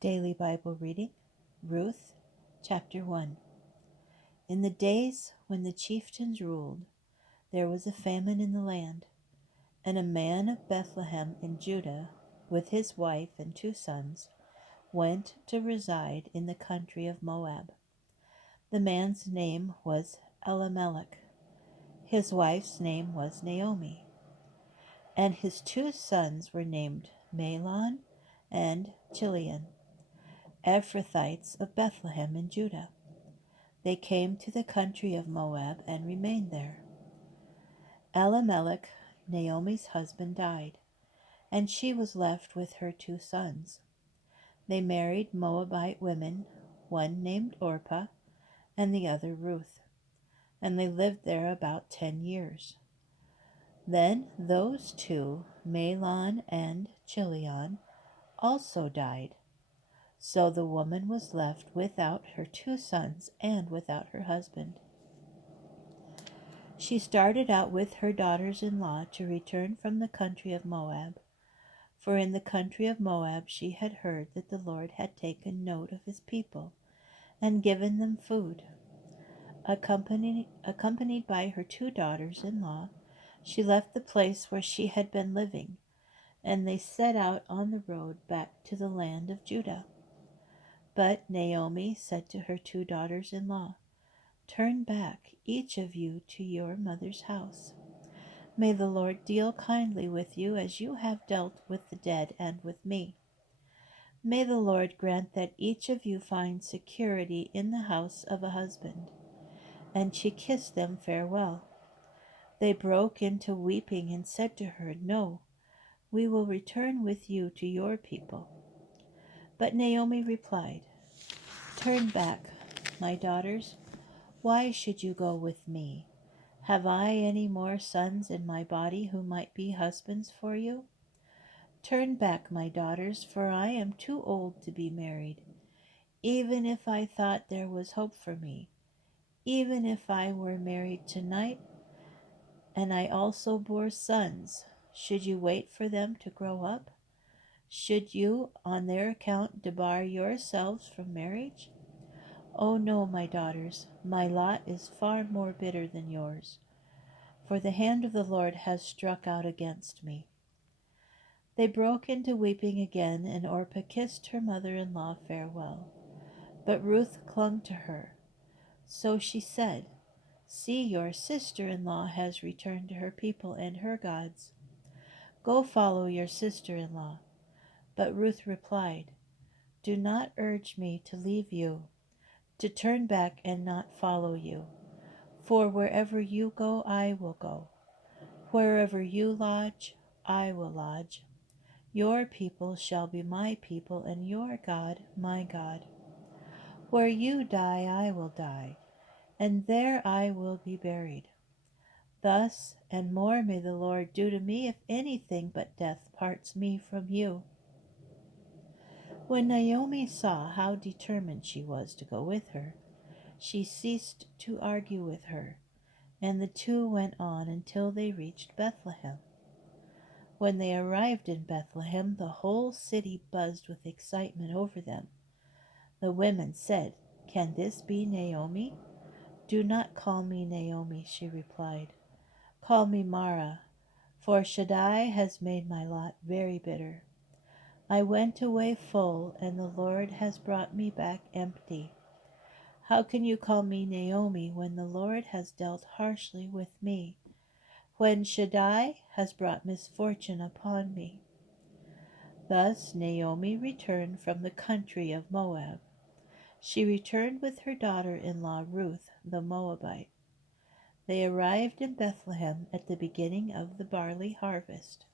Daily Bible reading, Ruth, chapter 1. In the days when the chieftains ruled, there was a famine in the land, and a man of Bethlehem in Judah, with his wife and 2 sons, went to reside in the country of Moab. The man's name was Elimelech. His wife's name was Naomi, and his 2 sons were named Mahlon and Chilion, Ephrathites of Bethlehem in Judah. They came to the country of Moab and remained there. Elimelech, Naomi's husband, died, and she was left with her 2 sons. They married Moabite women, one named Orpah and the other Ruth, and they lived there about 10 years. Then those two, Mahlon and Chilion, also died. So the woman was left without her 2 sons and without her husband. She started out with her daughters-in-law to return from the country of Moab, for in the country of Moab she had heard that the Lord had taken note of his people and given them food. Accompanied by her 2 daughters-in-law, she left the place where she had been living, and they set out on the road back to the land of Judah. But Naomi said to her 2 daughters-in-law, "Turn back, each of you, to your mother's house. May the Lord deal kindly with you as you have dealt with the dead and with me. May the Lord grant that each of you find security in the house of a husband." And she kissed them farewell. They broke into weeping and said to her, "No, we will return with you to your people." But Naomi replied, "Turn back, my daughters. Why should you go with me? Have I any more sons in my body who might be husbands for you? Turn back, my daughters, for I am too old to be married. Even if I thought there was hope for me, even if I were married tonight, and I also bore sons, should you wait for them to grow up? Should you, on their account, debar yourselves from marriage? Oh no, my daughters, my lot is far more bitter than yours, for the hand of the Lord has struck out against me." They broke into weeping again, and Orpah kissed her mother-in-law farewell. But Ruth clung to her. So she said, "See, your sister-in-law has returned to her people and her gods. Go follow your sister-in-law." But Ruth replied, "Do not urge me to leave you, to turn back and not follow you. For wherever you go, I will go. Wherever you lodge, I will lodge. Your people shall be my people, and your God my God. Where you die, I will die, and there I will be buried. Thus and more may the Lord do to me if anything but death parts me from you." When Naomi saw how determined she was to go with her, she ceased to argue with her, and the two went on until they reached Bethlehem. When they arrived in Bethlehem, the whole city buzzed with excitement over them. The women said, "Can this be Naomi?" "Do not call me Naomi," she replied. "Call me Mara, for Shaddai has made my lot very bitter. I went away full, and the Lord has brought me back empty. How can you call me Naomi when the Lord has dealt harshly with me, when Shaddai has brought misfortune upon me?" Thus Naomi returned from the country of Moab. She returned with her daughter-in-law Ruth the Moabite. They arrived in Bethlehem at the beginning of the barley harvest.